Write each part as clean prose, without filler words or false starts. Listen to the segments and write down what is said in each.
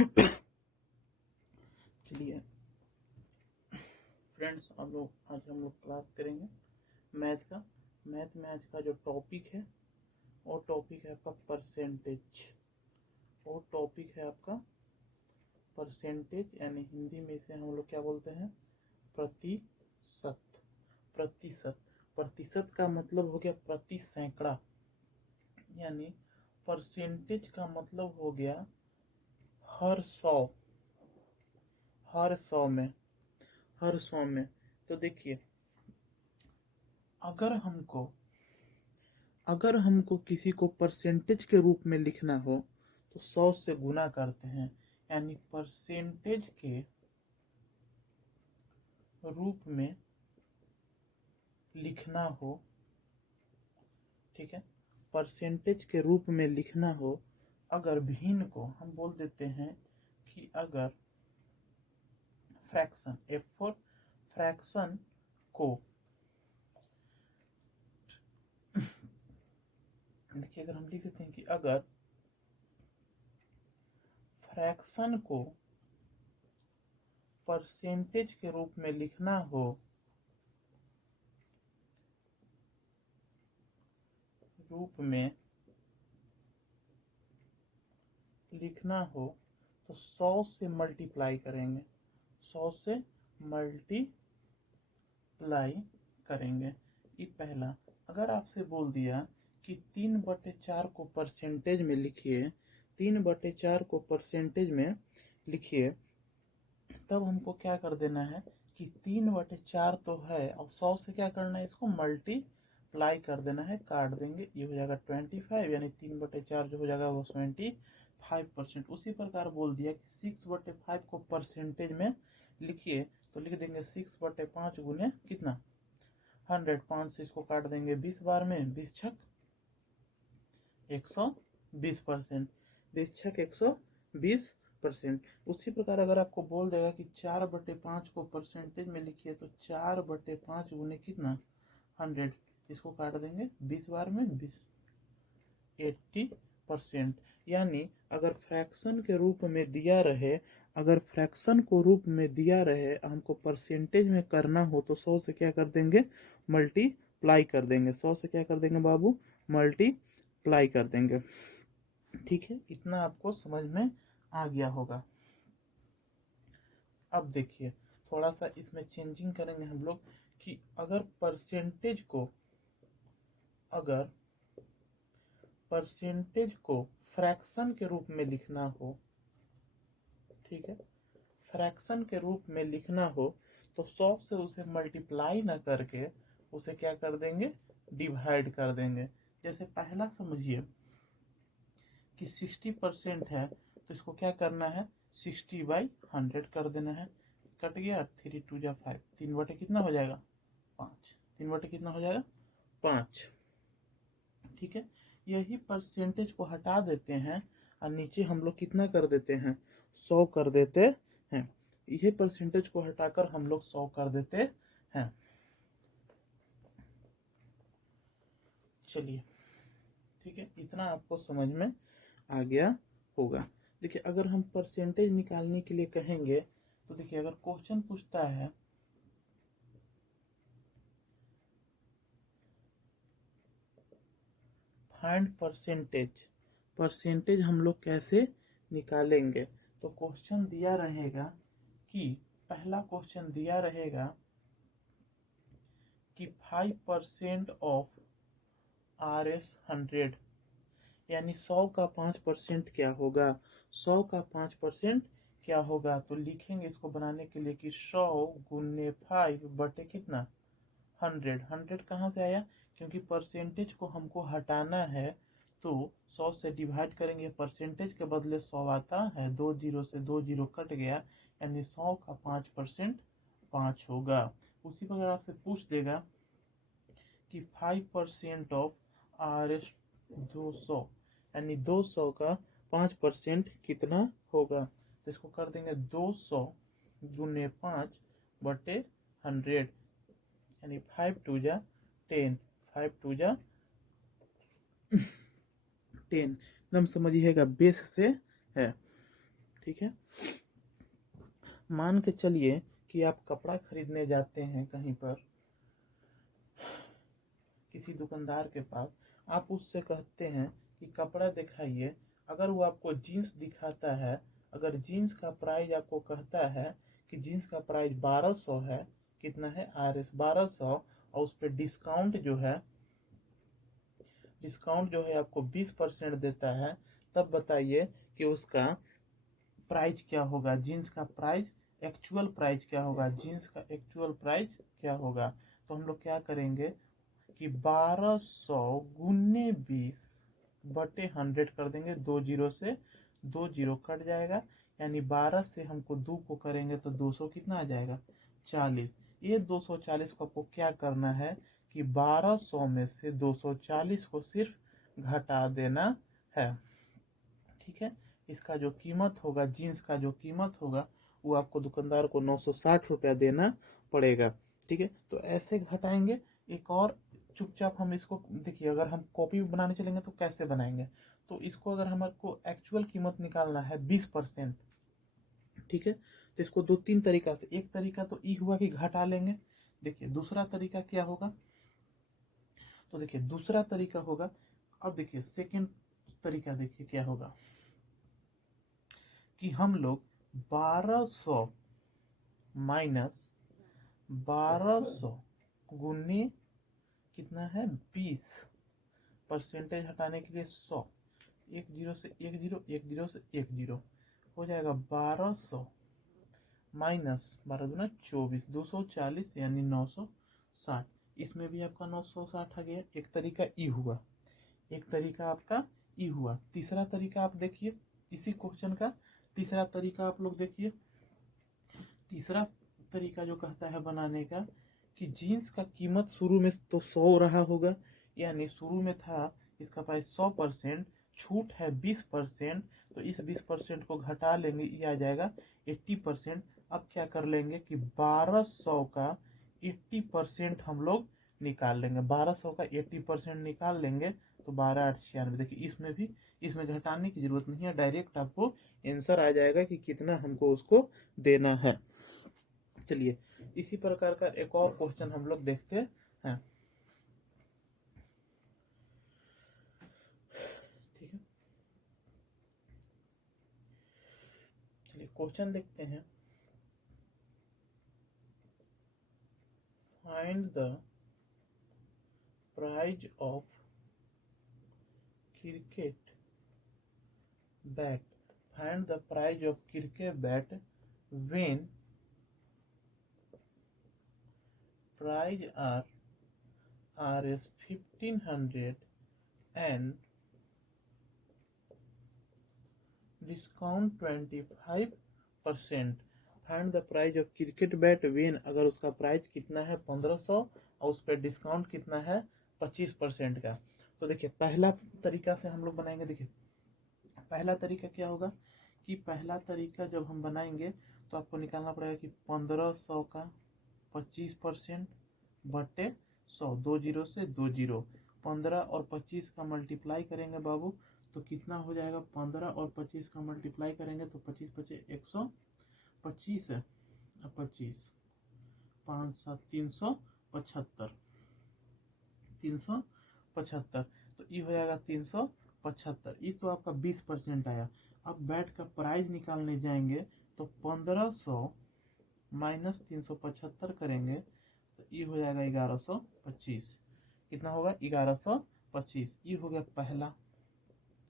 चलिए फ्रेंड्स, आज हम लोग क्लास करेंगे मैथ का। मैथ में आज का जो टॉपिक है वो टॉपिक है आपका परसेंटेज। वो टॉपिक है आपका परसेंटेज, यानी हिंदी में इसे हम लोग क्या बोलते हैं, प्रतिशत। प्रतिशत प्रतिशत का मतलब हो गया प्रति सैकड़ा, यानी परसेंटेज का मतलब हो गया हर 100, हर 100 में, हर 100 में। तो देखिए, अगर हमको किसी को परसेंटेज के रूप में लिखना हो तो 100 से गुना करते हैं, यानी परसेंटेज के रूप में लिखना हो, ठीक है, परसेंटेज के रूप में लिखना हो, अगर भिन्न को हम बोल देते हैं कि अगर फ्रैक्शन, एफ फॉर फ्रैक्शन को, देखिए अगर हम लिख देते हैं कि अगर फ्रैक्शन को परसेंटेज के रूप में लिखना हो, तो 100 से मल्टीप्लाई करेंगे, 100 से मल्टीप्लाई करेंगे। ये पहला। अगर आपसे बोल दिया कि 3/4 को परसेंटेज में लिखिए, 3/4 को परसेंटेज में लिखिए, तब हमको क्या कर देना है कि 3/4 तो है और 100 से क्या करना है, इसको मल्टीप्लाई कर देना है, काट देंगे, ये हो जाएगा 25, यानी 3/4 जो हो जाएगा वो 25%। उसी प्रकार बोल दिया कि 6/5 को परसेंटेज में लिखिए, तो लिख देंगे 6/5 गुने कितना, 100। 5 से इसको काट देंगे 20 बार में, 20 छक 120%, 20 छक 120%। उसी प्रकार अगर आपको बोल देगा कि 4/5 को परसेंटेज में लिखिए, तो 4/5 गुने कितना, 100, इसको काट देंगे 20 बार में, 80%। यानी अगर फ्रैक्शन के रूप में दिया रहे, अगर फ्रैक्शन को रूप में दिया रहे, हमको परसेंटेज में करना हो, तो 100 से क्या कर देंगे, मल्टीप्लाई कर देंगे। 100 से क्या कर देंगे बाबू, मल्टीप्लाई कर देंगे। ठीक है, इतना आपको समझ में आ गया होगा। अब देखिए, थोड़ा सा इसमें चेंजिंग करेंगे हम लोग कि अगर परसेंटेज को फ्रैक्शन के रूप में लिखना हो, ठीक है, फ्रैक्शन के रूप में लिखना हो, तो 100 से उसे मल्टीप्लाई ना करके उसे क्या कर देंगे, डिवाइड कर देंगे। जैसे पहला समझिए कि 60% है, तो इसको क्या करना है, 60/100 कर देना है। कट गया, 3 2 जा 5, 3 कितना हो जाएगा, 5, 3 कितना हो जाएगा, 5। ठीक है, यही परसेंटेज को हटा देते हैं और नीचे हम लोग कितना कर देते हैं, 100 कर देते हैं। यही परसेंटेज को हटाकर हम लोग 100 कर देते हैं। चलिए, ठीक है, इतना आपको समझ में आ गया होगा। देखिए, अगर हम परसेंटेज निकालने के लिए कहेंगे, तो देखिए अगर क्वेश्चन पूछता है फाइंड परसेंटेज, परसेंटेज हम लोग कैसे निकालेंगे, तो क्वेश्चन दिया रहेगा कि, पहला क्वेश्चन दिया रहेगा कि 5% ऑफ RS 100, यानी 100 का 5% क्या होगा, 100 का 5% क्या होगा। तो लिखेंगे इसको बनाने के लिए कि 100 गुने 5 बटे कितना, 100। 100 कहाँ से आया, क्योंकि परसेंटेज को हमको हटाना है, तो 100 से डिवाइड करेंगे, परसेंटेज के बदले 100 आता है, 2 जीरो से 2 जीरो कट गया, यानी 100 का 5% 5 होगा। उसी प्रकार आपसे पूछ देगा कि 5% ऑफ RS 200, यानी 200 का 5% कितना होगा, तो इसको कर देंगे 200 गुने 5 बटे 100, यानी 5 2 जा 10, 5 2 जा 10। एकदम समझिएगा, बेस से है। ठीक है। मान के चलिए कि आप कपड़ा खरीदने जाते हैं कहीं पर, किसी दुकानदार के पास, आप उससे कहते हैं कि कपड़ा दिखाइए। अगर वो आपको जीन्स दिखाता है, अगर जीन्स का प्राइस आपको कहता है कि जीन्स का प्राइस 1200 है, कितना है RS 1200, और उस पर डिस्काउंट जो है आपको 20% देता है, तब बताइए कि उसका प्राइस क्या होगा, जीन्स का प्राइस, एक्चुअल प्राइस क्या होगा, जीन्स का एक्चुअल प्राइस क्या होगा। तो हम लोग क्या करेंगे कि 1200 गुने 20/100 कर देंगे, 2 जीरो से 2 जीरो कट जाएगा, यानी 12 से हमको 2 को करेंगे तो 200 कितना आ जाएगा 40। ये 240 को आपको क्या करना है कि 1200 में से 240 को सिर्फ घटा देना है। ठीक है। इसका जो कीमत होगा, जीन्स का जो कीमत होगा, वो आपको दुकानदार को 960 रुपया देना पड़ेगा। ठीक है। तो ऐसे घटाएंगे। एक और चुपचाप हम इसको देखिए, अगर हम कॉपी बनाने चलेंगे तो कैसे बनाएंगे, तो इसको अगर हमारे को एक्चुअल कीमत निकालना है 20%, ठीक है, तो इसको 2-3 तरीका से, एक तरीका तो ई हुआ कि घटा लेंगे। देखिए दूसरा तरीका क्या होगा, तो देखिए दूसरा तरीका होगा, अब देखिए सेकेंड तरीका देखिए क्या होगा कि हम लोग 1200 माइनस 1200 गुने कितना है 20, परसेंटेज हटाने के लिए 100, 1 जीरो से 1 जीरो, 1 जीरो से 1 जीरो, हो जाएगा 1200 माइनस 12×2 = 24, 240 यानी 960। इसमें भी आपका 960 आ गया। एक तरीका ई हुआ, एक तरीका आपका ई हुआ। तीसरा तरीका आप देखिए, इसी क्वेश्चन का तीसरा तरीका आप लोग देखिए। तीसरा तरीका जो कहता है बनाने का कि जीन्स का कीमत शुरू में तो 100 रहा होगा, यानी शुरू में था इसका प्राइस 100%, छूट है 20%, तो इस 20% को घटा लेंगे, ये आ जाएगा 80%। अब क्या कर लेंगे कि 1200 का 80% हम लोग निकाल लेंगे, 1200 का 80% निकाल लेंगे तो 12×8 = 96। देखिए इसमें भी, इसमें घटाने की जरूरत नहीं है, डायरेक्ट आपको आंसर आ जाएगा कि कितना हमको उसको देना है। चलिए इसी प्रकार का एक और क्वेश्चन हम लोग देखते हैं। ठीक है, चलिए क्वेश्चन देखते हैं। Find the price of cricket bat, find the price of cricket bat when price are RS 1500 and discount 25%। Find the price of cricket bat when, अगर उसका प्राइस कितना है 1500 और उस पर डिस्काउंट कितना है 25% का। तो देखिए पहला तरीका से हम लोग बनाएंगे। देखिए पहला तरीका क्या होगा कि पहला तरीका जब हम बनाएंगे तो आपको निकालना पड़ेगा कि 1500 का 25% बटे 100, 2 जीरो से 2 जीरो, 15 और 25 का मल्टीप्लाई करेंगे बाबू तो कितना हो जाएगा, 15 और 25 का मल्टीप्लाई करेंगे तो 25 पचे 125 है, 25 5 7 375, 375, तो ये हो जाएगा 375। ये तो आपका 20% आया। अब बैट का प्राइस निकालने जाएंगे तो 1500 माइनस 375 करेंगे तो ये हो जाएगा 1125। कितना होगा 1125। ये हो गया पहला।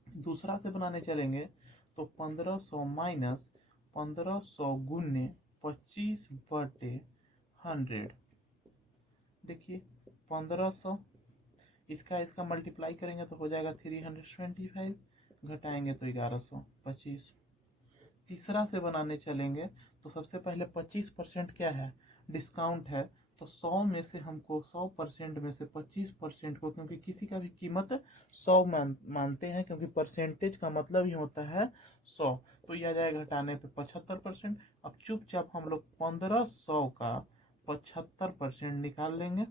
दूसरा से बनाने चलेंगे तो 1500 माइनस 1500 गुने 25/100। देखिए 1500, इसका मल्टीप्लाई करेंगे तो हो जाएगा 325, घटाएंगे तो 1125। तीसरा से बनाने चलेंगे तो सबसे पहले 25% क्या है, डिस्काउंट है, तो 100 में से हमको 100% में से 25% को, क्योंकि किसी का भी कीमत 100 मानते हैं, क्योंकि परसेंटेज का मतलब ही होता है 100, तो यह आ जाएगा घटाने पे 75%। अब चुपचाप हम लोग 1500 का 75% निकाल लेंगे।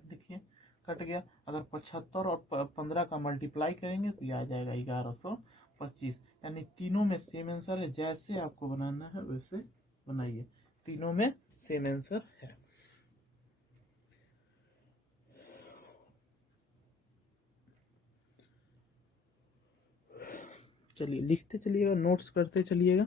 देखिए कट गया। अगर 75 और 15 का मल्टीप्लाई करेंगे तो यह आ जाएगा 1125। 25, यानी तीनों में सेम आंसर है। जैसे आपको बनाना है वैसे बनाइए, तीनों में सेम आंसर है। चलिए लिखते चलिएगा, नोट्स करते चलिएगा।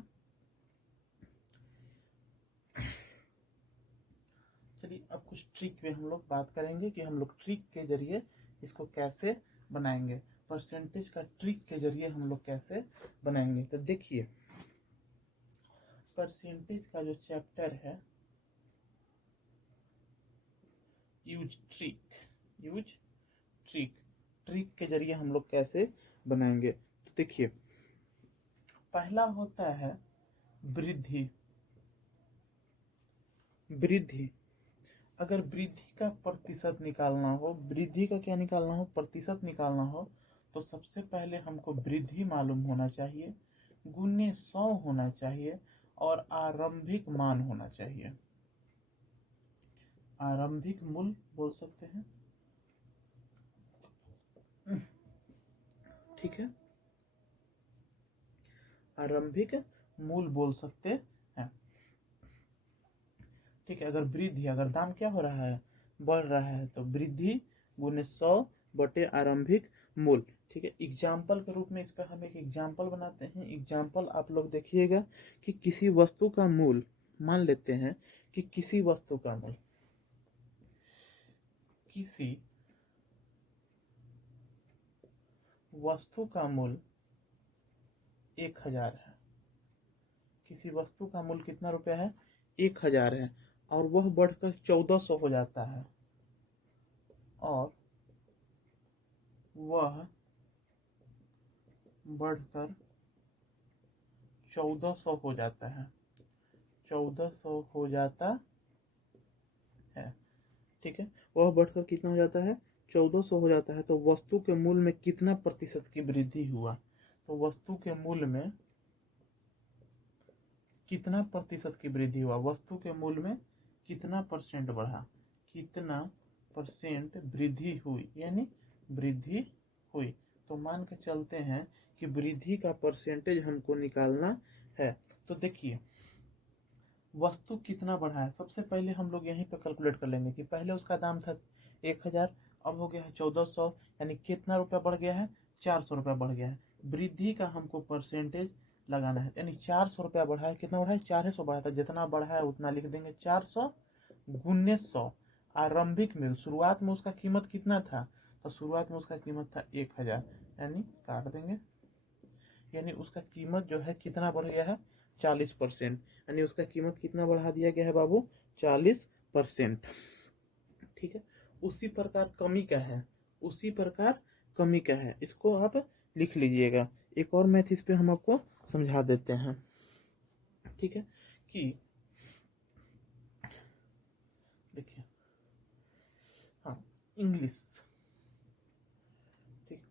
चलिए अब कुछ ट्रिक पे हम लोग बात करेंगे कि हम लोग ट्रिक के जरिए इसको कैसे बनाएंगे, परसेंटेज का ट्रिक के जरिए हम लोग कैसे बनाएंगे। तो देखिए, परसेंटेज का जो चैप्टर है, use trick, use trick, trick के जरिए हम लोग कैसे बनाएंगे। तो देखिए, पहला होता है वृद्धि। वृद्धि, अगर वृद्धि का प्रतिशत निकालना हो, वृद्धि का क्या निकालना हो, प्रतिशत निकालना हो, तो सबसे पहले हमको वृद्धि मालूम होना चाहिए, गुने 100 होना चाहिए और आरंभिक मान होना चाहिए। आरंभिक मूल्य बोल सकते हैं, ठीक है, आरंभिक मूल्य बोल सकते हैं, ठीक है। अगर वृद्धि, अगर दाम क्या हो रहा है, बढ़ रहा है, तो वृद्धि गुने 100 बटे आरंभिक मूल्य, ठीक है। एग्जाम्पल के रूप में इस पर हम एक एग्जाम्पल बनाते हैं। एग्जाम्पल आप लोग देखिएगा कि किसी वस्तु का मूल्य, मान लेते हैं कि किसी वस्तु का मूल्य, किसी वस्तु का मूल्य 1000 है। किसी वस्तु का मूल्य कितना रुपया है, 1000 है, और वह बढ़कर 1400 हो जाता है, और वह बढ़कर 1400 हो जाता है, 1400 हो जाता है, ठीक है। वह बढ़कर कितना हो जाता है, 1400 हो जाता है। तो वस्तु के मूल्य में कितना प्रतिशत की वृद्धि हुआ, तो वस्तु के मूल्य में कितना प्रतिशत की वृद्धि हुआ, वस्तु के मूल्य में कितना परसेंट बढ़ा, कितना परसेंट वृद्धि हुई, यानी वृद्धि हुई। तो मान के चलते हैं कि वृद्धि का परसेंटेज हमको निकालना है। तो देखिए, वस्तु कितना बढ़ा है, सबसे पहले हम लोग यहीं पे कैलकुलेट कर लेंगे कि पहले उसका दाम था 1000, अब हो गया है 1400, यानी कितना रुपया बढ़ गया है, 400 रुपया बढ़ गया है। वृद्धि का हमको परसेंटेज लगाना है, यानी 400 रुपया बढ़ा है, कितना बढ़ा है, 400 बढ़ा था, जितना बढ़ा है उतना लिख देंगे, 400 गुने 100। आरंभिक मूल्य, शुरुआत में उसका कीमत कितना था, तो शुरुआत में उसका कीमत था 1000, यानी काट देंगे, यानी उसका कीमत जो है कितना बढ़ गया है, 40%, यानी उसका कीमत कितना बढ़ा दिया गया है बाबू, 40%, ठीक है। उसी प्रकार कमी का है, उसी प्रकार कमी का है, इसको आप लिख लीजिएगा। एक और मैथ इस पे हम आपको समझा देते हैं, ठीक है, कि देखिए, हाँ, इंग्लिश, ठीक,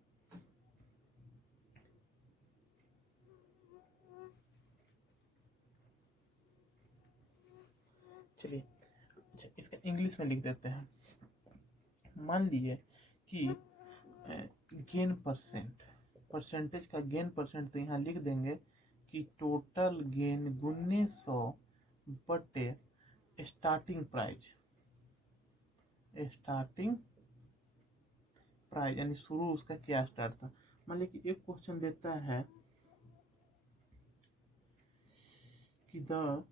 चलिए, अच्छा इसका इंग्लिश में लिख देते हैं। मान लिए कि गेन परसेंट, परसेंटेज का गेन परसेंट, तो यहाँ लिख देंगे कि टोटल गेन गुने 100 बटे स्टार्टिंग प्राइस, स्टार्टिंग प्राइस यानी शुरू उसका क्या स्टार्ट था। मान लीजिए कि एक क्वेश्चन देता है कि the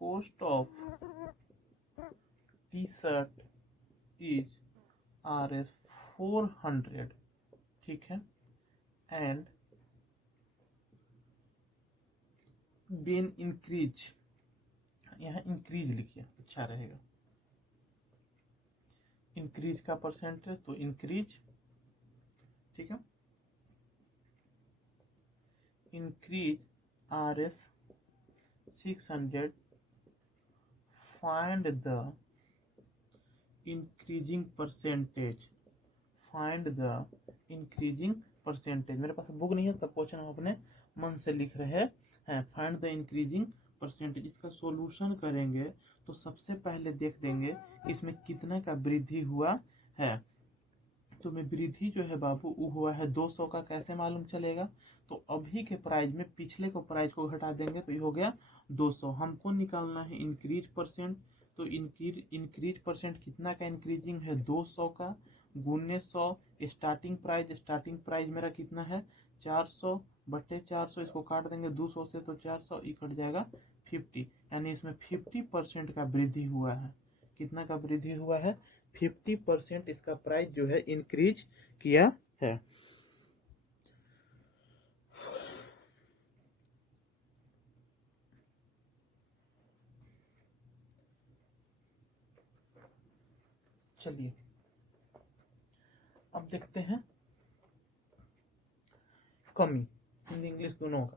cost of T shirt is Rs 400, ठीक है, एंड देन इंक्रीज, यहाँ इंक्रीज लिखिए अच्छा रहेगा, इंक्रीज का परसेंटेज, तो इंक्रीज, ठीक है, increase Rs 600, find the increasing percentage, find the increasing percentage. मेरे पास बुक नहीं है, सब क्वेश्चन हम अपने मन से लिख रहे हैं। फाइंड द इंक्रीजिंग परसेंटेज, इसका सॉल्यूशन करेंगे तो सबसे पहले देख देंगे कि इसमें कितना का वृद्धि हुआ है। तो में वृद्धि जो है बाबू वो हुआ है 200 का, कैसे मालूम चलेगा? तो अभी के प्राइस में पिछले को प्राइस को घटा देंगे तो ये हो गया 200। हमको निकालना है इंक्रीज परसेंट, तो इंक्रीज परसेंट कितना का इंक्रीजिंग है? 200 का, गुने 100। स्टार्टिंग प्राइस मेरा कितना है? 400 बटे 400, इसको काट देंगे 200 से तो 400 ये कट जाएगा 50, यानी इसमें 50% का वृद्धि हुआ है। कितना का वृद्धि हुआ है? 50% इसका प्राइस जो है इंक्रीज किया है। चलिए अब देखते हैं कमी, हिंदी इंग्लिश दोनों का।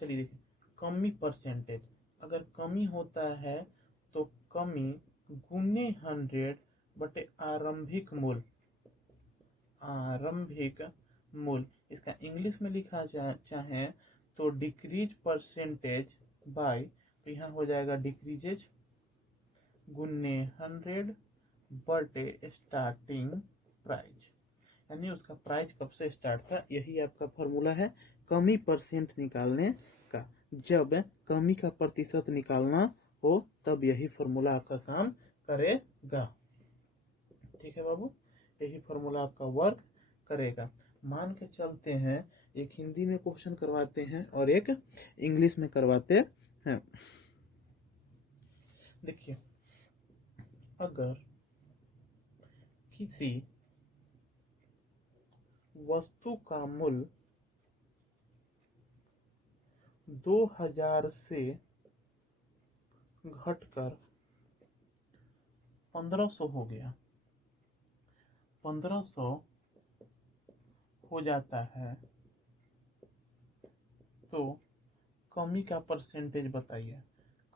चलिए देखिए, कमी परसेंटेज, अगर कमी होता है तो कमी गुने 100 बटे आरंभिक मूल्य। आरंभिक मूल्य इसका इंग्लिश में लिखा चाहे तो डिक्रीज परसेंटेज बाय, तो यहाँ हो जाएगा डिक्रीजेज गुने 100 बटे स्टार्टिंग प्राइस, यानी उसका प्राइस कब से स्टार्ट था। यही आपका फॉर्मूला है कमी परसेंट निकालने का। जब कमी का प्रतिशत निकालना हो तब यही फॉर्मूला आपका काम करेगा। ठीक है बाबू, यही फॉर्मूला आपका वर्क करेगा। मान के चलते हैं एक हिंदी में क्वेश्चन करवाते हैं और एक इंग्लिश में करवाते हैं। देखिए, अगर किसी वस्तु का मूल्य 2000 से घटकर 1500 हो गया, 1500 हो जाता है, तो कमी का परसेंटेज बताइए।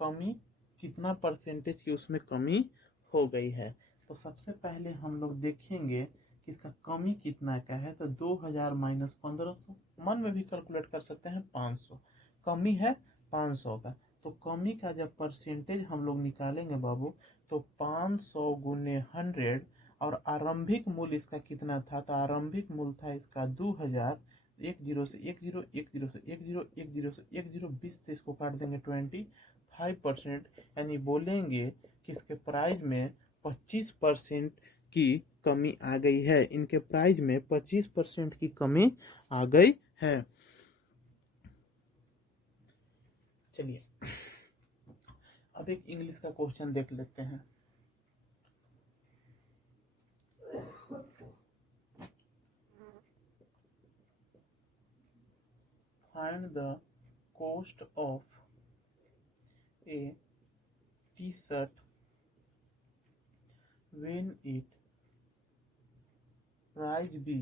कमी कितना परसेंटेज की उसमें कमी हो गई है। तो सबसे पहले हम लोग देखेंगे कि इसका कमी कितना का है। तो 2000 माइनस 1500, मन में भी कैलकुलेट कर सकते हैं, 500 कमी है 500 का। तो कमी का जब परसेंटेज हम लोग निकालेंगे बाबू, तो 500 गुने 100, और आरंभिक मूल्य इसका कितना था? तो आरंभिक मूल्य था इसका 2000। एक जीरो से एक जीरो, एक जीरो से एक जीरो, एक जीरो से एक जीरो, 20 से इसको काट देंगे 25%, यानी बोलेंगे कि इसके प्राइस में 25% की कमी आ गई है। इनके प्राइस में 25% की कमी आ गई है। चलिए अब एक इंग्लिश का क्वेश्चन देख लेते हैं। Find the cost of A T shirt when it price be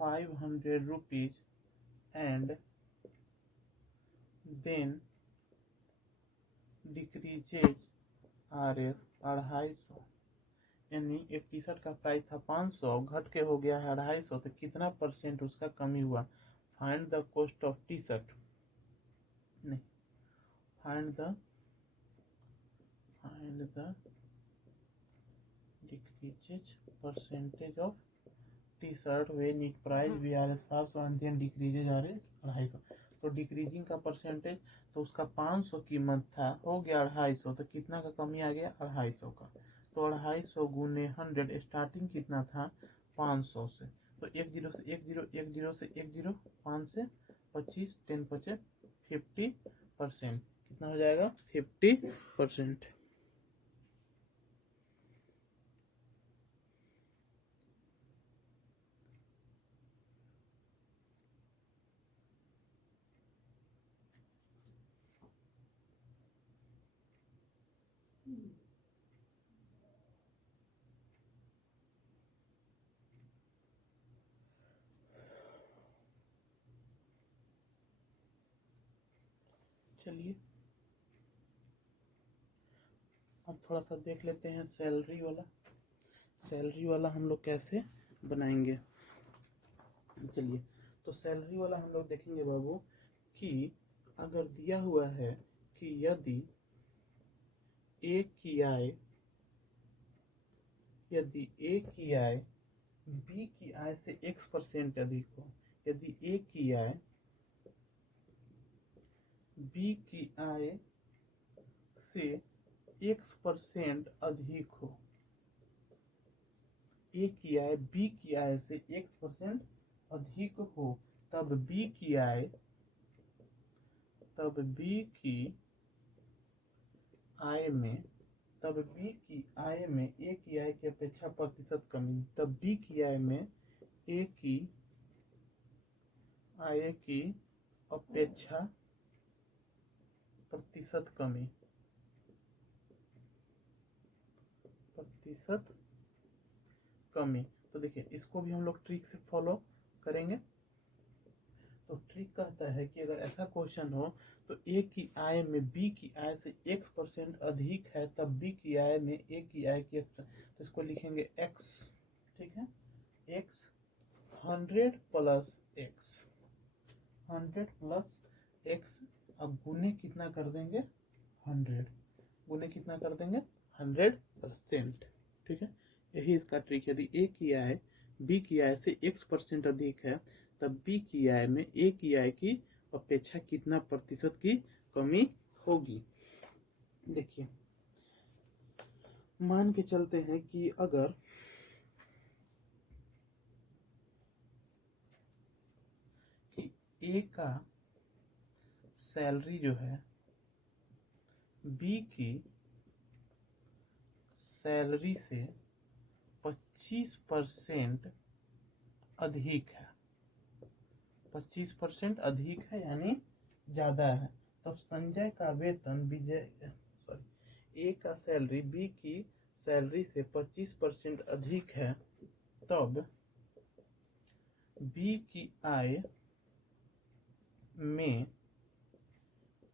500 rupees and then decreases RS 250, यानी एक टी शर्ट का प्राइस था 500, घट के हो गया है 250, तो कितना परसेंट उसका कमी हुआ। Find the cost of T-shirt, नहीं, find the decreases percentage of T-shirt when it price VRS 500 and then decreases RS 250। तो डिक्रीजिंग का परसेंटेज, तो उसका 500 कीमत था, हो गया 250, तो कितना का कमी आ गया? 250 का। तो 250 गुने 100, स्टार्टिंग कितना था? 500 से, तो एक जीरो से एक जीरो, एक जीरो से एक जीरो, 5 से 25, 10 25, 50%। कितना हो जाएगा? 50%। चलिए अब थोड़ा सा देख लेते हैं सैलरी वाला। सैलरी वाला हम लोग कैसे बनाएंगे। चलिए, तो सैलरी वाला हम लोग देखेंगे बाबू कि अगर दिया हुआ है कि यदि एक की आय यदि ए की आय बी की आय से x% अधिक हो, यदि ए की आय बी की आय से x% अधिक हो, ए की आय बी की आय से x% अधिक हो, तब बी की आय में ए की आय की अपेक्षा प्रतिशत कमी, तब बी की आय में ए की आय की अपेक्षा प्रतिशत कमी। तो देखिए इसको भी हम लोग ट्रिक से फॉलो करेंगे। तो ट्रिक कहता है कि अगर ऐसा क्वेश्चन हो तो ए की आय में बी की आय से x% अधिक है, तब बी की आय में ए की आय की, तो इसको लिखेंगे x, ठीक है, x 100 प्लस x, अब गुने कितना कर देंगे 100, गुने कितना कर देंगे 100%, ठीक है। यही इसका ट्रिक। यदि ए की आय बी की आय से x% अधिक है, तब बी की आय में ए की आय की अपेक्षा कितना प्रतिशत की कमी होगी। देखिए मान के चलते हैं कि अगर ए का सैलरी जो है बी की सैलरी से 25% अधिक है, 25% अधिक है यानी ज्यादा है, तब संजय का वेतन ए का सैलरी बी की सैलरी से 25% अधिक है, तब बी की आय में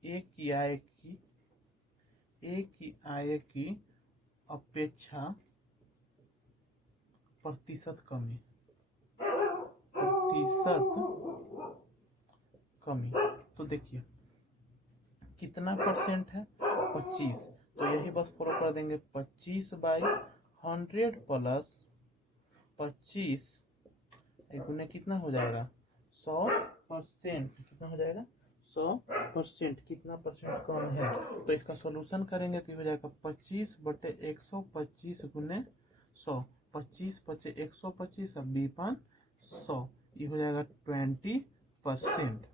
ए की आय की अपेक्षा प्रतिशत कमी। तो देखिए कितना परसेंट है 25, तो यही बस फॉलो कर देंगे 25/100 प्लस 25 गुने कितना हो जाएगा 100%, कितना हो जाएगा 100%, कितना परसेंट कम है। तो इसका सॉल्यूशन करेंगे तो हो जाएगा 25/125 गुने 100, 25 × 125 अब 100, ये हो जाएगा 20%।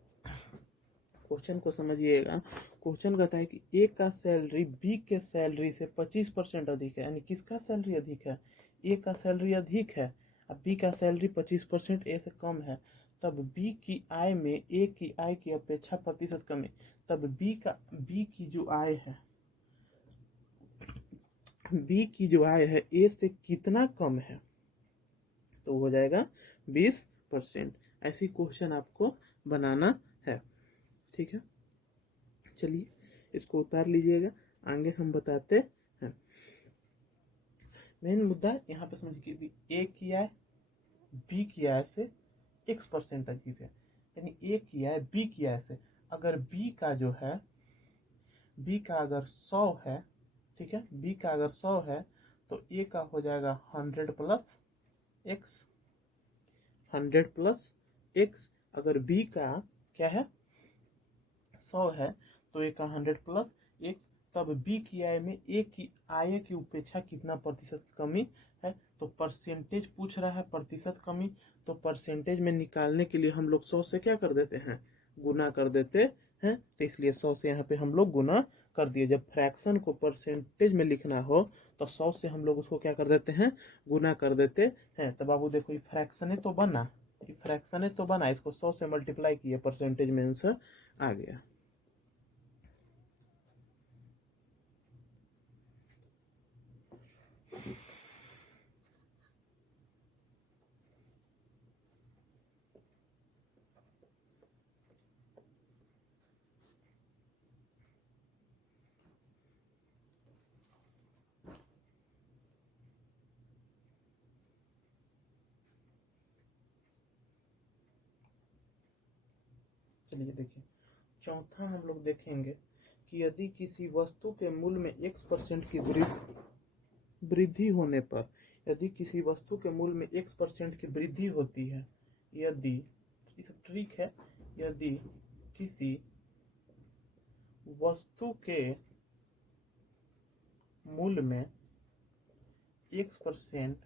क्वेश्चन को समझिएगा। क्वेश्चन कहता है कि ए का सैलरी बी के सैलरी से 25% अधिक है, यानी किसका सैलरी अधिक है, ए का सैलरी अधिक है, अब बी का सैलरी 25% ए से कम है, तब बी की आय में ए की आय की अपेक्षा प्रतिशत कमी, तब बी की जो आय है ए से कितना कम है, तो हो जाएगा 20%। ऐसी क्वेश्चन आपको बनाना है, ठीक है। चलिए इसको उतार लीजिएगा, आगे हम बताते हैं। मेन मुद्दा यहाँ पे समझिए, ए की आय बी की आय से x% अधिक है, यानी ए की आय बी की आय से, अगर बी का अगर 100 है, ठीक है, बी का अगर 100 है तो ए का हो जाएगा 100 प्लस x, अगर बी का क्या है 100 है तो ए का 100 प्लस x, तब बी की आय में ए की आय की उपेक्षा कितना प्रतिशत कमी है, तो परसेंटेज पूछ रहा है, प्रतिशत कमी, तो परसेंटेज में निकालने के लिए हम लोग 100 से क्या कर देते हैं गुना कर देते हैं, तो इसलिए 100 से यहाँ पे हम लोग गुना कर दिए। जब फ्रैक्शन को परसेंटेज में लिखना हो तो 100 से हम लोग उसको क्या कर देते हैं गुना कर देते हैं। तब बाबू देखो ये फ्रैक्शन तो बना, इसको 100 से मल्टीप्लाई किए, परसेंटेज में आंसर आ गया। चलिए देखिए चौथा हम लोग देखेंगे कि यदि किसी वस्तु के मूल्य में x% की वृद्धि होने पर यदि किसी वस्तु के मूल्य में x% की वृद्धि होती है, यदि, ये सब ट्रिक है, यदि किसी वस्तु के मूल्य में x%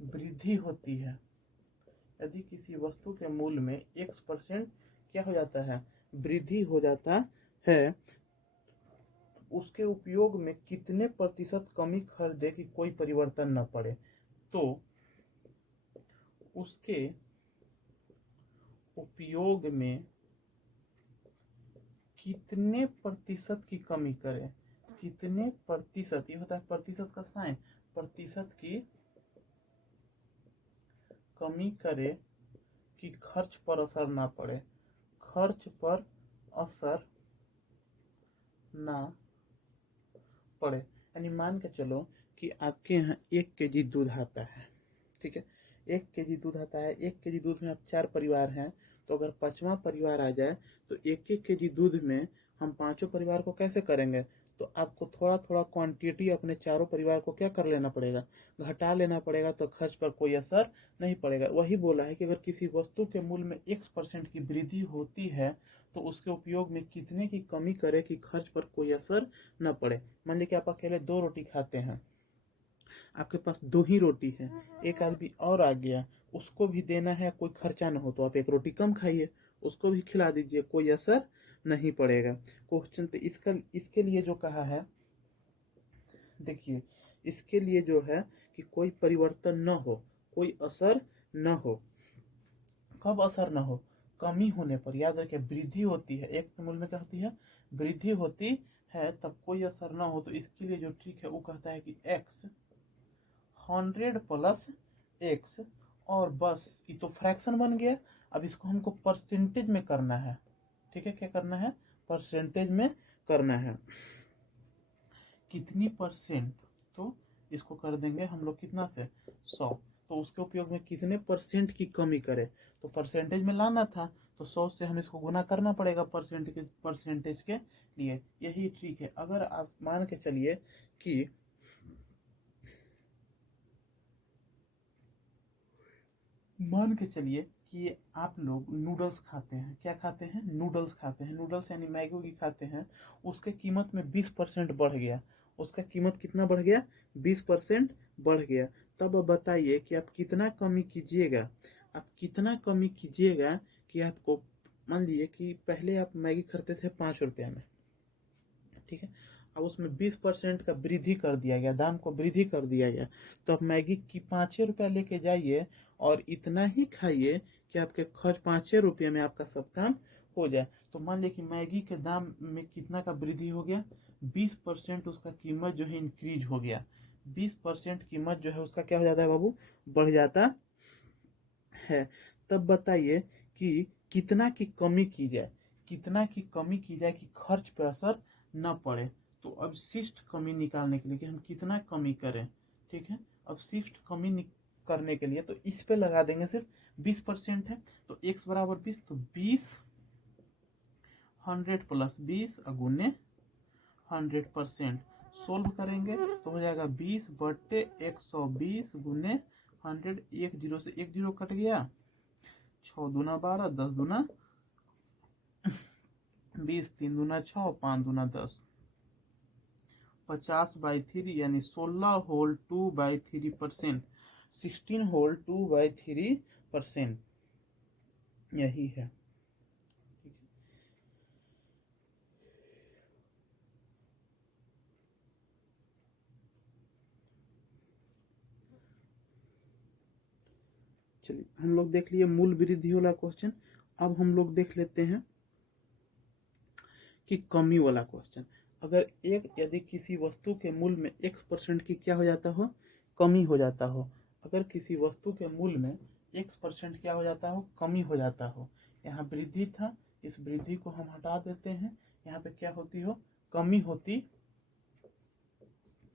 वृद्धि होती है, यदि किसी वस्तु के मूल्य में x% क्या हो जाता है, वृद्धि हो जाता है, उसके उपयोग में कितने प्रतिशत कमी खरीदे कि कोई परिवर्तन न पड़े। तो उसके उपयोग में कितने प्रतिशत की कमी करें, कितने प्रतिशत, ये होता है प्रतिशत का साइन, प्रतिशत की कमी करे कि खर्च पर असर ना पड़े, खर्च पर असर ना पड़े। यानी मान के चलो कि आपके यहाँ 1 केजी दूध आता है, ठीक है, 1 केजी दूध आता है, 1 केजी दूध में आप 4 परिवार हैं, तो अगर 5वां परिवार आ जाए तो 1-1 केजी दूध में हम 5 परिवार को कैसे करेंगे, तो आपको थोड़ा थोड़ा क्वांटिटी अपने चारों परिवार को क्या कर लेना पड़ेगा, घटा लेना पड़ेगा, तो खर्च पर कोई असर नहीं पड़ेगा। वही बोला है कि अगर किसी वस्तु के मूल्य में x% की वृद्धि होती है तो उसके उपयोग में कितने की कमी करे कि खर्च पर कोई असर न पड़े। मान लीजिए कि आप अकेले 2 रोटी खाते हैं, आपके पास 2 ही रोटी है, एक आदमी और आ गया, उसको भी देना है, कोई खर्चा ना हो, तो आप 1 रोटी कम खाइए, उसको भी खिला दीजिए, कोई असर नहीं पड़ेगा। क्वेश्चन तो इसके लिए जो कहा है, देखिए इसके लिए जो है कि कोई परिवर्तन न हो, कोई असर न हो। कब असर न हो, कमी होने पर। याद रखिए वृद्धि होती है, एक्स के मूल्य में क्या होती है, वृद्धि होती है, तब कोई असर न हो। तो इसके लिए जो ट्रिक है वो कहता है कि x 100 प्लस x, और बस ये तो फ्रैक्शन बन गया, अब इसको हमको परसेंटेज में करना है, ठीक है, क्या करना है, परसेंटेज में करना है। कितनी परसेंट, तो इसको कर देंगे हम लोग कितना से 100, तो उसके उपयोग में कितने परसेंट की कमी करे, तो परसेंटेज में लाना था, तो 100 से हम इसको गुना करना पड़ेगा परसेंटेज के लिए। यही ट्रिक है। अगर आप मान के चलिए कि कि आप लोग नूडल्स खाते हैं, क्या खाते हैं, नूडल्स खाते हैं, नूडल्स यानी मैगी खाते हैं, उसके कीमत में 20% बढ़ गया, उसका कीमत कितना बढ़ गया, 20% बढ़ गया। तब अब बताइए कि आप कितना कमी कीजिएगा, आप कितना कमी कीजिएगा कि आपको, मान लीजिए कि पहले आप मैगी खरीदते थे 5 रुपया में, ठीक है, अब उसमें 20% का वृद्धि कर दिया गया, दाम को वृद्धि कर दिया गया, तो आप मैगी की 5 रुपया लेके जाइए और इतना ही खाइए कि आपके खर्च 5 रुपये में आपका सब काम हो जाए। तो मान लीजिए कि मैगी के दाम में कितना का वृद्धि हो गया, 20% उसका कीमत जो है इंक्रीज हो गया, 20% कीमत जो है उसका क्या हो जाता है बाबू, बढ़ जाता है। तब बताइए कि कितना की कमी की जाए, कितना की कमी की जाए कि खर्च पे असर न पड़े। तो अब शिष्ट कमी निकालने के लिए कि हम कितना कमी करें, ठीक है, अब शिष्ट कमी करने के लिए तो इस पे लगा देंगे, सिर्फ 20% है, तो x बराबर 20, तो 20 100 प्लस 20 गुने 100%, सोल्व करेंगे तो हो जाएगा 20/120 गुने 100, 1 0 से 1 0 कट गया, 6 दूना 12, 10 दूना 20, 3 दूना 6, 5 दूना 10, 50/3 यानी 16 होल 2/3%, 16 होल 2/3%, यही है। चलिए हम लोग देख लिए मूल वृद्धि वाला क्वेश्चन। अब हम लोग देख लेते हैं कि कमी वाला क्वेश्चन। अगर यदि किसी वस्तु के मूल्य में x% की क्या हो जाता हो, कमी हो जाता हो, अगर किसी वस्तु के मूल्य में x% क्या हो जाता हो, कमी हो जाता हो, यहाँ वृद्धि था, इस वृद्धि को हम हटा देते हैं, यहाँ पे क्या होती हो, कमी होती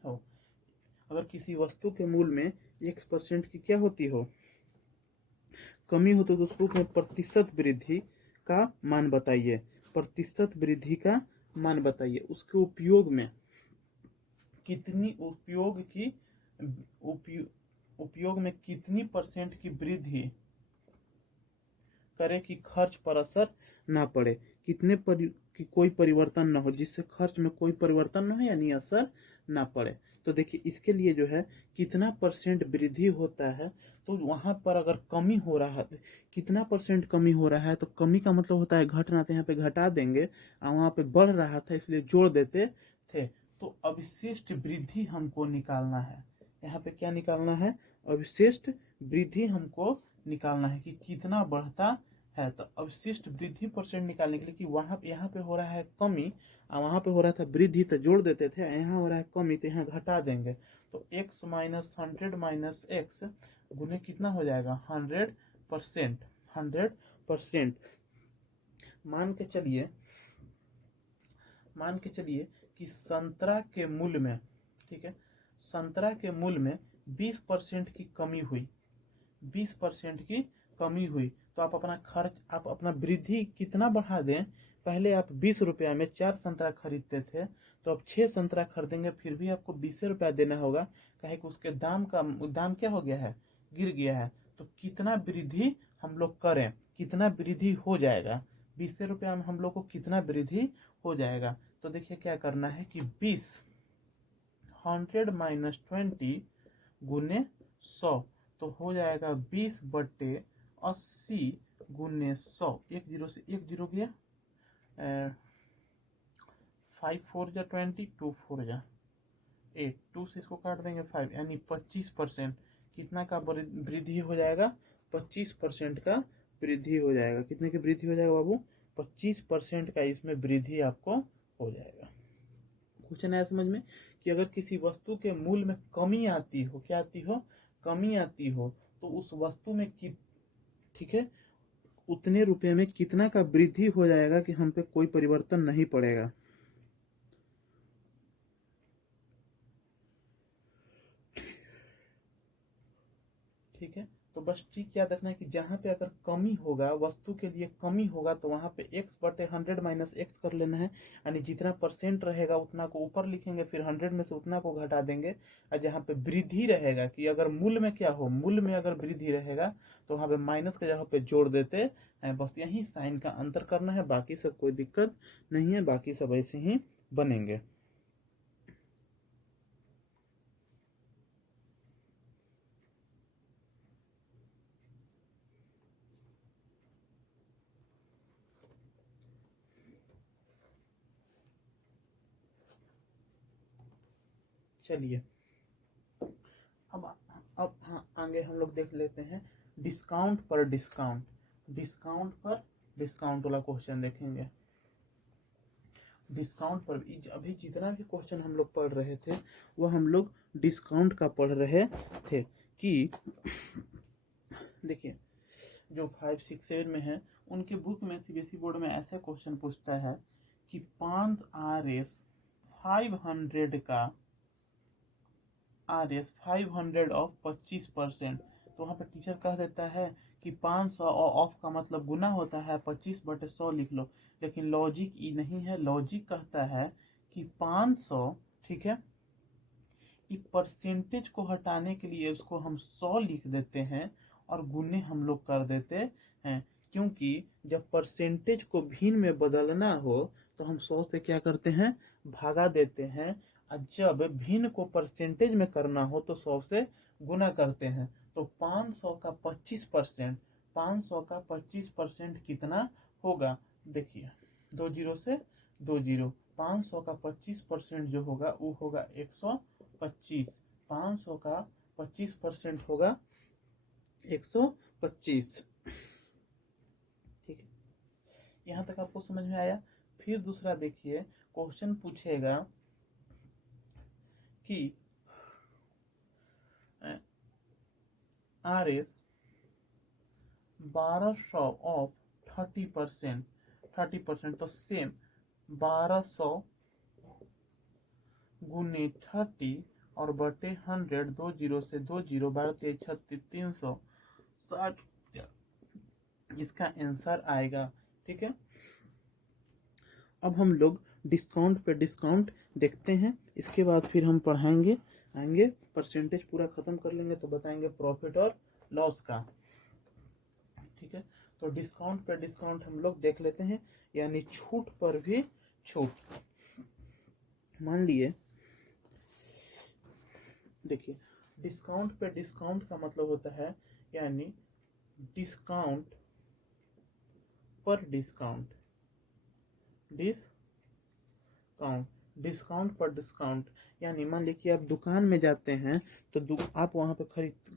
हो। अगर किसी वस्तु के मूल्य में x% की क्या होती हो, कमी होती, तो उस रूप में प्रतिशत वृद्धि का मान बताइए, प्रतिशत वृद्धि का मान बताइए। उसके उपयोग में कितनी उपयोग की उपयोग में कितनी % की वृद्धि करे कि खर्च पर असर ना पड़े, कि कोई परिवर्तन ना हो, जिससे खर्च में कोई परिवर्तन ना हो यानी असर ना पड़े। तो देखिए इसके लिए जो है कितना % वृद्धि होता है, तो वहां पर अगर कमी हो रहा है, कितना % कमी हो रहा है, तो कमी का मतलब होता है घटना, तो यहाँ पे घटा देंगे, और वहां पे बढ़ रहा था इसलिए जोड़ देते थे। तो अवशिष्ट वृद्धि हमको निकालना है, यहाँ पे क्या निकालना है, अवशिष्ट वृद्धि हमको निकालना है कि कितना बढ़ता है। तो अवशिष्ट वृद्धि % निकालने के लिए कि वहां यहाँ पे हो रहा है कमी और वहां पे हो रहा था वृद्धि, तो जोड़ देते थे, यहाँ हो रहा है कमी तो यहाँ घटा देंगे। तो x माइनस 100 - x गुने कितना हो जाएगा 100%। 100% मान के चलिए कि संतरा के मूल्य में, ठीक है, संतरा के मूल्य में 20% की कमी हुई, 20% की कमी हुई, तो आप अपना खर्च, आप अपना वृद्धि कितना बढ़ा दें। पहले आप 20 रुपया में 4 संतरा खरीदते थे, तो अब 6 संतरा खरीदेंगे फिर भी आपको 20 रुपया देना होगा, कहे कि उसके दाम क्या हो गया है, गिर गया है। तो कितना वृद्धि हम लोग करें, कितना वृद्धि हो जाएगा, 20 रुपया में हम लोग को कितना वृद्धि हो जाएगा। तो देखिए क्या करना है कि 100 - 20 गुने 100, तो हो जाएगा 20/80 गुने 100। एक जीरो से एक जीरो गया, 5 4 जा 20, 2 4 जा 8, 2 से इसको काट देंगे 5, यानी 25% कितना का वृद्धि हो जाएगा, 25% का वृद्धि हो जाएगा। कितने की वृद्धि हो जाएगा बाबू, 25% का इसमें वृद्धि आपको हो जाएगा। क्वेश्चन है समझ में कि अगर किसी वस्तु के मूल्य में कमी आती हो, क्या आती हो, कमी आती हो, तो उस वस्तु में ठीक है, उतने रुपए में कितना का वृद्धि हो जाएगा कि हम पे कोई परिवर्तन नहीं पड़ेगा। ठीक है, तो बस ठीक याद रखना है कि जहां पे अगर कमी होगा, वस्तु के लिए कमी होगा, तो वहां पे x/100 - x कर लेना है, यानी जितना % रहेगा उतना को ऊपर लिखेंगे, फिर 100 में से उतना को घटा देंगे। और जहां पे वृद्धि रहेगा, कि अगर मूल्य में क्या हो, मूल्य में अगर वृद्धि रहेगा, तो वहां पे माइनस के जगह पे जोड़ देते हैं। बस यही साइन का अंतर करना है, बाकी सब कोई दिक्कत नहीं है, बाकी सब ऐसे ही बनेंगे। चलिए अब हाँ, आगे हम लोग देख लेते हैं डिस्काउंट पर डिस्काउंट, डिस्काउंट पर डिस्काउंट वाला क्वेश्चन देखेंगे। डिस्काउंट पर अभी जितना भी क्वेश्चन हम लोग पढ़ रहे थे वो हम लोग डिस्काउंट का पढ़ रहे थे। कि देखिए जो 5 6 7 में है, उनके बुक में सीबीएसई बोर्ड में ऐसा क्वेश्चन पूछता है कि 5 RS 500 का RS 500 ऑफ 25%। तो वहाँ पे टीचर कह देता है कि 500 और ऑफ का मतलब गुना होता है, 25/100 लिख लो। लेकिन लॉजिक ये नहीं है, लॉजिक कहता है कि 500, ठीक है, ये परसेंटेज को हटाने के लिए उसको हम 100 लिख देते हैं और गुने हम लोग कर देते हैं। क्योंकि जब परसेंटेज को भिन्न में बदलना हो तो हम 100 से क्या करते हैं, भागा देते हैं, और जब भिन्न को परसेंटेज में करना हो तो 100 से गुना करते हैं। तो 500 का 25%, 500 का 25% कितना होगा, देखिए 2 जीरो से 2 जीरो, 500 का 25% जो होगा वो होगा 125, 500 का 25% होगा 125। ठीक है, यहाँ तक आपको समझ में आया। फिर दूसरा देखिए, क्वेश्चन पूछेगा कि RS 1200 ऑफ 30%, 30%, तो सेम 1200 गुने 30 और बटे 100, 2 जीरो से 2 जीरो, 12 3 36, 360 इसका आंसर आएगा। ठीक है, अब हम लोग डिस्काउंट पे डिस्काउंट देखते हैं, इसके बाद फिर हम पढ़ाएंगे आएंगे, परसेंटेज पूरा खत्म कर लेंगे तो बताएंगे प्रॉफिट और लॉस का। ठीक है, तो डिस्काउंट पे डिस्काउंट हम लोग देख लेते हैं, यानी छूट पर भी छूट। मान लिए देखिए, डिस्काउंट पे डिस्काउंट का मतलब होता है यानी डिस्काउंट पर डिस्काउंट, डिस्काउंट, डिस्काउंट पर डिस्काउंट। यानी मान लीजिए कि आप दुकान में जाते हैं तो आप वहां पे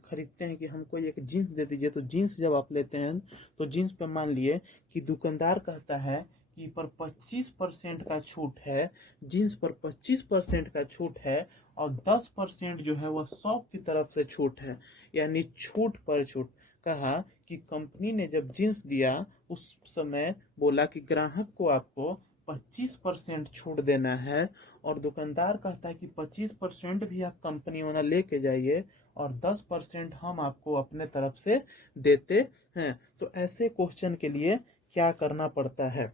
खरीदते हैं कि हमको एक जीन्स दे दीजिए, तो जीन्स जब आप लेते हैं तो जीन्स पे मान लिए कि दुकानदार कहता है कि पर 25% का छूट है, जीन्स पर 25% का छूट है, और 10% जो है वह शॉप की तरफ से छूट है, यानी छूट पर छूट। कहा कि कंपनी ने जब जीन्स दिया उस समय बोला कि ग्राहक को आपको 25% छूट देना है, और दुकानदार कहता है कि 25% भी आप कंपनी वाला लेके जाइए और 10% हम आपको अपने तरफ से देते हैं। तो ऐसे क्वेश्चन के लिए क्या करना पड़ता है?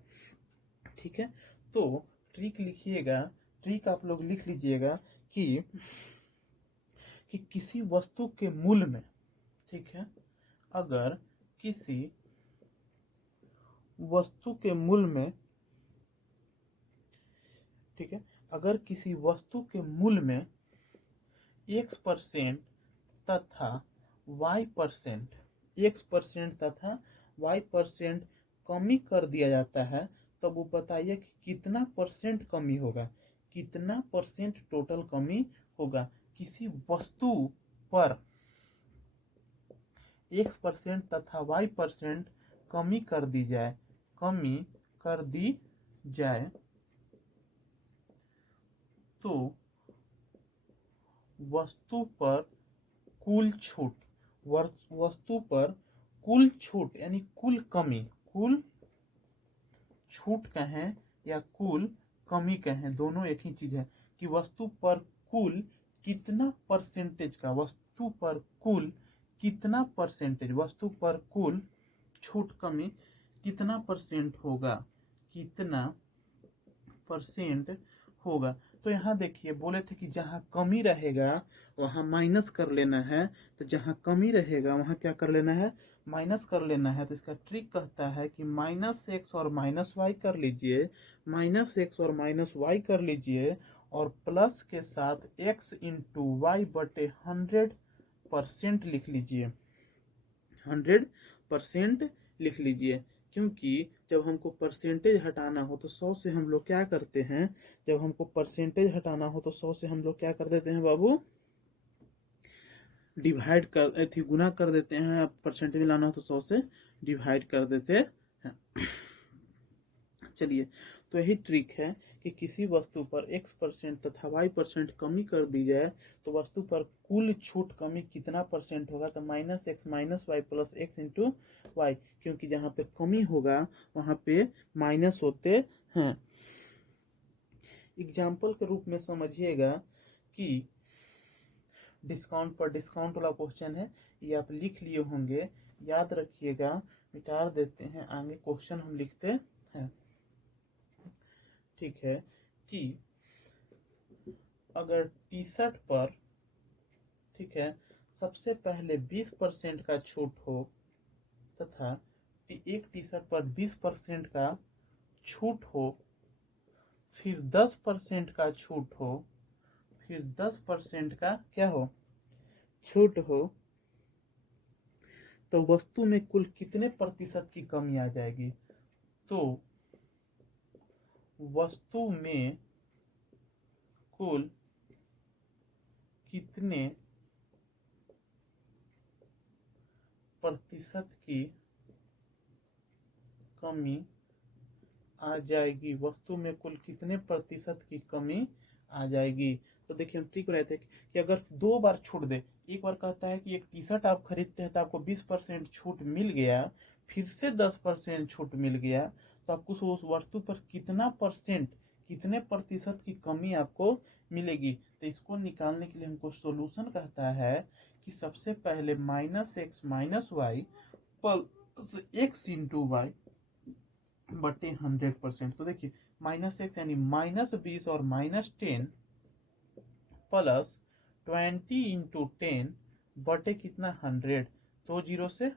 ठीक है, तो ट्रिक लिखिएगा, ट्रिक आप लोग लिख लीजिएगा कि किसी वस्तु के मूल्य में, ठीक है, अगर किसी वस्तु के मूल्य में, ठीक है, अगर किसी वस्तु के मूल्य में X% तथा Y%, X% तथा Y% कमी कर दिया जाता है, तब वो बताइए कि कितना परसेंट कमी होगा, कितना परसेंट टोटल कमी होगा। किसी वस्तु पर X% तथा Y% कमी कर दी जाए, कमी कर दी जाए, तो वस्तु पर कुल छूट, वस्तु पर कुल छूट यानी कुल कमी, कुल छूट कहें या कुल कमी कहें, दोनों एक ही चीज है, कि वस्तु पर कुल कितना परसेंटेज का, वस्तु पर कुल कितना परसेंटेज, वस्तु पर कुल छूट कमी कितना परसेंट होगा, कितना परसेंट होगा। तो यहाँ देखिए बोले थे कि जहाँ कमी रहेगा वहाँ माइनस कर लेना है, तो जहाँ कमी रहेगा वहाँ क्या कर लेना है, माइनस कर लेना है। तो इसका ट्रिक कहता है कि -x और -y कर लीजिए, -x और -y कर लीजिए, और प्लस के साथ x इंटू वाई बटे 100% लिख लीजिए, 100% लिख लीजिए। क्योंकि जब हमको परसेंटेज हटाना हो तो 100 से हम लोग क्या करते हैं, जब हमको परसेंटेज हटाना हो तो 100 से हम लोग क्या कर देते हैं बाबू, डिवाइड कर थी गुना कर देते हैं। परसेंटेज में लाना हो तो 100 से डिवाइड कर देते हैं। चलिए, तो यही ट्रिक है कि किसी वस्तु पर X% तथा Y% कमी कर दी जाए तो वस्तु पर कुल छूट कमी कितना परसेंट होगा, तो -x -y plus x into y, क्योंकि जहाँ पे कमी होगा वहाँ पे माइनस होते हैं। एग्जाम्पल के रूप में समझिएगा कि डिस्काउंट पर डिस्काउंट वाला क्वेश्चन है, ये आप लिख लिए होंगे, याद रखिएगा, मिटा देते हैं, आगे क्वेश्चन हम लिखते हैं। ठीक है, कि अगर टी शर्ट पर, ठीक है, सबसे पहले 20% का छूट हो तथा एक टी शर्ट पर 20% का छूट हो, फिर 10% का छूट हो, फिर 10% का क्या हो, छूट हो, तो वस्तु में कुल कितने प्रतिशत की कमी आ जाएगी। तो वस्तु में कुल कितने प्रतिशत की कमी आ जाएगी, वस्तु में कुल कितने प्रतिशत की कमी आ जाएगी। तो देखिए हम ठीक रहे थे कि अगर 2 बार छूट दे, एक बार कहता है कि एक टी शर्ट आप खरीदते हैं तो आपको 20% छूट मिल गया, फिर से 10% छूट मिल गया, तो आपको उस वस्तु पर कितना परसेंट, कितने प्रतिशत की कमी आपको मिलेगी। तो इसको निकालने के लिए हमको सॉल्यूशन कहता है कि सबसे पहले -x -y plus x into y बटे 100%। तो देखिए -x यानी -20 और -10 प्लस 20 × 10 बटे कितना 100, 2 जीरो से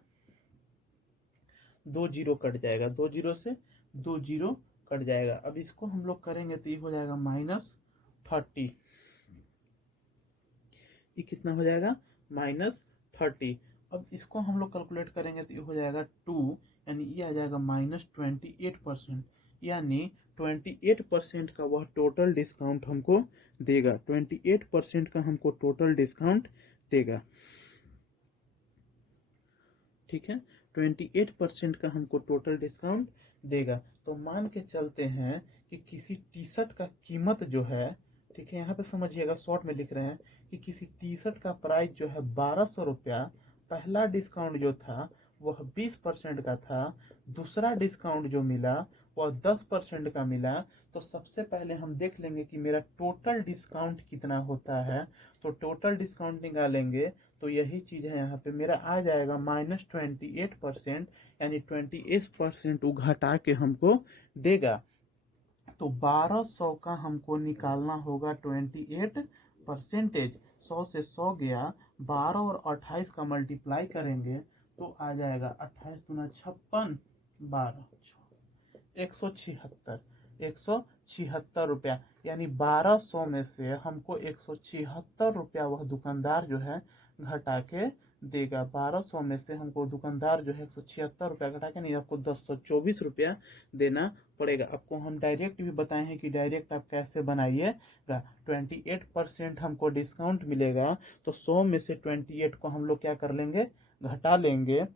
2 जीरो कट जाएगा, 2 जीरो से 2 जीरो कट जाएगा। अब इसको हम लोग करेंगे तो ये हो जाएगा -30, ये कितना हो जाएगा -30। अब इसको हम लोग कैलकुलेट करेंगे तो ये हो जाएगा 2, यानी ये आ जाएगा -28%, यानी 28% का वह टोटल डिस्काउंट हमको देगा, 28% का हमको टोटल डिस्काउंट देगा। ठीक है, 28% का हमको टोटल डिस्काउंट देगा। तो मान के चलते हैं कि किसी टी शर्ट का कीमत जो है, ठीक है, यहाँ पे समझिएगा, शॉर्ट में लिख रहे हैं कि किसी टी शर्ट का प्राइस जो है 1200 रुपया, पहला डिस्काउंट जो था वह 20% का था, दूसरा डिस्काउंट जो मिला वह 10% का मिला। तो सबसे पहले हम देख लेंगे कि मेरा टोटल डिस्काउंट कितना होता है। तो टोटल डिस्काउंट निकालेंगे तो यही चीज है, यहाँ पे मेरा आ जाएगा -28%, यानी 28% वो घटा के हमको देगा। तो 1200 का हमको निकालना होगा 28%। 100 से 100 गया, 12 और 28 का मल्टीप्लाई करेंगे तो आ जाएगा 28 दूना 56, 12 176 रुपया, यानी 1200 में से हमको 176 रुपया वह दुकानदार जो है घटा के देगा। 1200 में से हमको दुकानदार जो है 176 रुपया घटा के, नहीं आपको 1024 रुपया देना पड़ेगा। आपको हम डायरेक्ट भी बताए हैं कि डायरेक्ट आप कैसे बनाइएगा। 28% हमको डिस्काउंट मिलेगा, तो 100 में से 28 को हम लोग क्या कर लेंगे, घटा लेंगे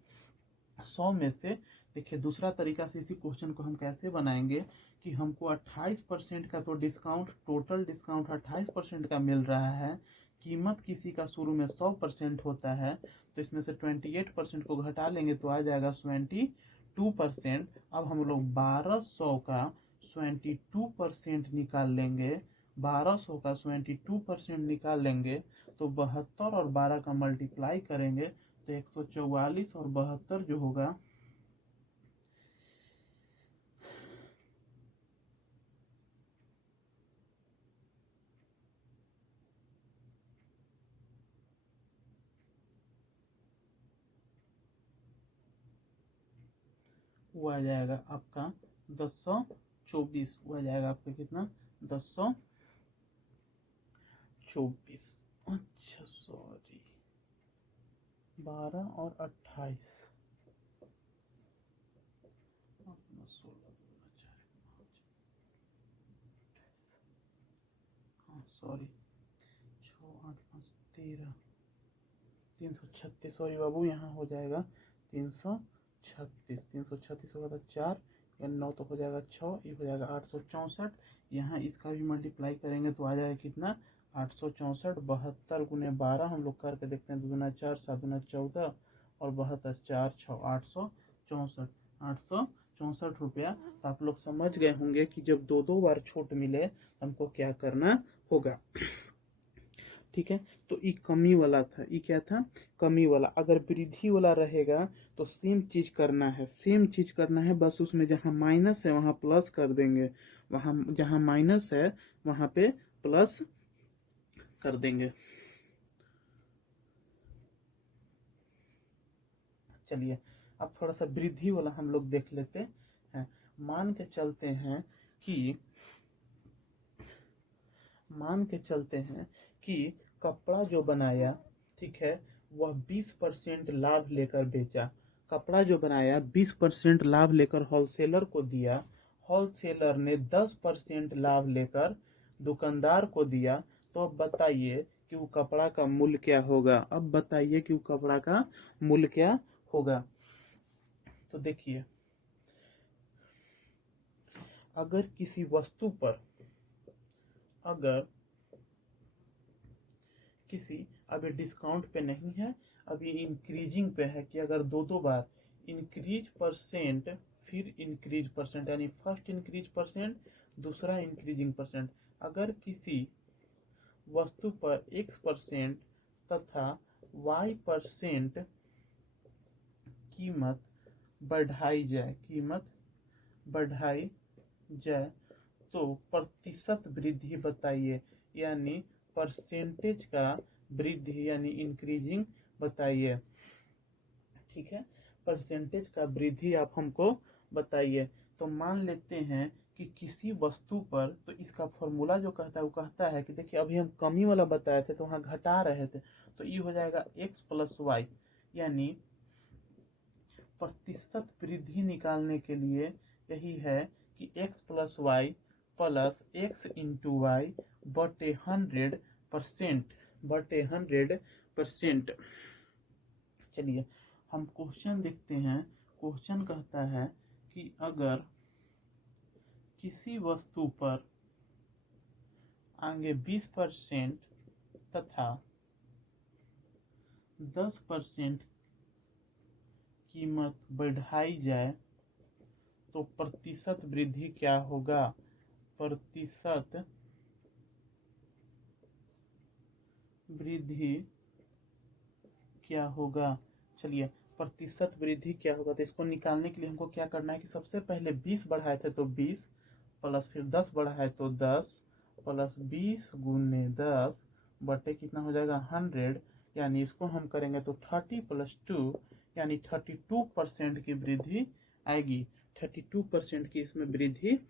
100 में से। देखिए दूसरा तरीका से इसी क्वेश्चन को हम कैसे बनाएंगे कि हमको 28% का तो डिस्काउंट, टोटल डिस्काउंट 28% का मिल रहा है, कीमत किसी का शुरू में 100% होता है, तो इसमें से 28% को घटा लेंगे तो आ जाएगा 22%। अब हम लोग 1200 का 22% निकाल लेंगे, 1200 का 22% निकाल लेंगे तो 72 और 12 का मल्टीप्लाई करेंगे तो 144 और 72 जो होगा वो आ जाएगा आपका 1024, वो आ जाएगा आपका कितना 1024। अच्छा सॉरी, 12 और 28, अपना 16, हाँ सॉरी, 6 8 5 13, 336, सॉरी बाबू, यहाँ हो जाएगा 336, 336 होगा तो 4 या 9 तो हो जाएगा 6, ये हो जाएगा 864। यहाँ इसका भी मल्टीप्लाई करेंगे तो आ जाएगा कितना 864। 72 गुने 12 हम लोग करके देखते हैं, 2 दूना 4, 7 दूना 14 और 72, 4 6 864, 864 रुपया। तो आप लोग समझ गए होंगे कि जब दो दो बार छूट मिले तो हमको क्या करना होगा। ठीक है, तो ये कमी वाला था, ये क्या था, कमी वाला। अगर वृद्धि वाला रहेगा तो सेम चीज करना है, सेम चीज करना है, बस उसमें जहां माइनस है वहां प्लस कर देंगे, वहां जहां माइनस है वहां पे प्लस कर देंगे। चलिए अब थोड़ा सा वृद्धि वाला हम लोग देख लेते हैं। मान के चलते हैं कि कपड़ा जो बनाया, ठीक है, वह 20% लाभ लेकर बेचा। कपड़ा जो बनाया 20% लाभ लेकर होलसेलर को दिया, होलसेलर ने 10% लाभ लेकर दुकानदार को दिया। तो अब बताइए कि वो कपड़ा का मूल्य क्या होगा। अब बताइए कि वो कपड़ा का मूल्य क्या होगा। तो देखिए, अगर किसी वस्तु पर, अगर किसी, अभी डिस्काउंट पे नहीं है, अभी इंक्रीजिंग पे है कि अगर दो दो बार इंक्रीज परसेंट फिर इंक्रीज परसेंट, यानी फर्स्ट इंक्रीज परसेंट दूसरा इंक्रीजिंग परसेंट, अगर किसी वस्तु पर x% तथा y% कीमत बढ़ाई जाए, कीमत बढ़ाई जाए तो प्रतिशत वृद्धि बताइए, यानी परसेंटेज का वृद्धि यानी इंक्रीजिंग बताइए। ठीक है, परसेंटेज का वृद्धि आप हमको बताइए। तो मान लेते हैं कि किसी वस्तु पर, तो इसका फॉर्मूला जो कहता है वो कहता है कि देखिए अभी हम कमी वाला बताए थे तो वहाँ घटा रहे थे, तो ये हो जाएगा x प्लस वाई, यानी प्रतिशत वृद्धि निकालने के लिए यही है कि x plus y plus x into y बटे 100%। चलिए हम क्वेश्चन देखते हैं। क्वेश्चन कहता है कि अगर किसी वस्तु पर आगे 20% तथा 10% कीमत बढ़ाई जाए तो प्रतिशत वृद्धि क्या होगा। प्रतिशत वृद्धि क्या होगा। चलिए प्रतिशत वृद्धि क्या होगा, तो इसको निकालने के लिए हमको क्या करना है कि सबसे पहले 20 बढ़ाए थे तो 20 प्लस फिर 10 बढ़ाए तो 10 प्लस 20 गुने 10 बटे कितना हो जाएगा 100, यानी इसको हम करेंगे तो 30 प्लस 2 यानी 32% की वृद्धि आएगी। 32% की इसमें वृद्धि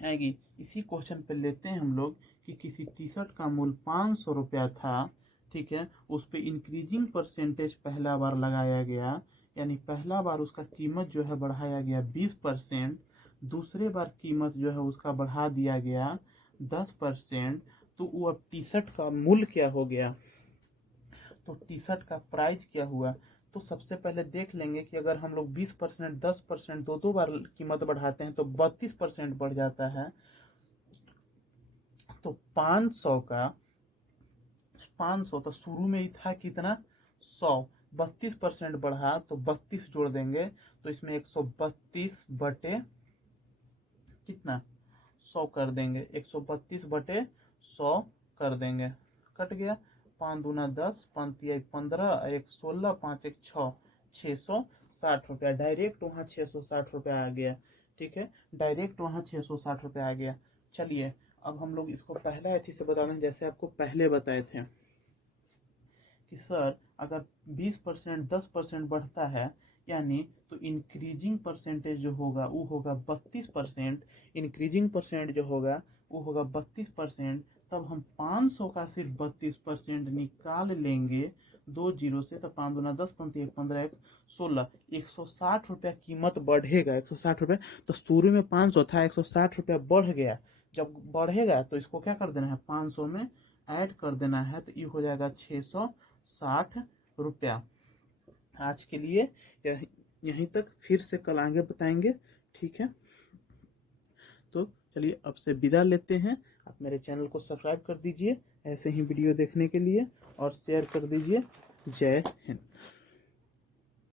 आएगी। इसी क्वेश्चन पे लेते हैं हम लोग कि किसी टी शर्ट का मूल्य 500 रुपया था, ठीक है, उस पर इंक्रीजिंग परसेंटेज पहला बार लगाया गया, यानी पहला बार उसका कीमत जो है बढ़ाया गया 20%, दूसरे बार कीमत जो है उसका बढ़ा दिया गया 10%, तो वो अब टी शर्ट का मूल्य क्या हो गया, तो टी शर्ट का प्राइस क्या हुआ। तो सबसे पहले देख लेंगे कि अगर हम लोग 20%, 10% दो बार कीमत बढ़ाते हैं तो 32% बढ़ जाता है। तो 500 तो शुरू में ही था कितना 100, 32% बढ़ा तो 32 जोड़ देंगे तो इसमें 132 बटे कितना 100 कर देंगे, 132 बटे 100 कर देंगे, कट गया 5 दूना 10, 5 तिया 15, 1 16, 5 1 6, 660 रुपया डायरेक्ट वहाँ 660 रुपया आ गया। ठीक है, डायरेक्ट वहाँ 660 रुपया आ गया। चलिए अब हम लोग इसको पहला अथी से बता दें, जैसे आपको पहले बताए थे कि सर अगर 20% 10% बढ़ता है यानी तो इंक्रीजिंग परसेंटेज जो होगा वो होगा 32%, इंक्रीजिंग परसेंट जो होगा वो होगा 32%, तब हम 500 का सिर्फ 32% निकाल लेंगे 2 जीरो से, तो 5 दूना 10, 5 1 15, 1 16, 160 रुपया कीमत बढ़ेगा, 160 रुपया। तो शुरू में 500 था, 160 रुपया बढ़ गया, जब बढ़ेगा तो इसको क्या कर देना है 500 में ऐड कर देना है, तो ये हो जाएगा 660 रुपया। आज के लिए यहीं तक, फिर से कल आगे बताएंगे। ठीक है, तो चलिए अब से विदा लेते हैं। आप मेरे चैनल को सब्सक्राइब कर दीजिए ऐसे ही वीडियो देखने के लिए और शेयर कर दीजिए। जय हिंद।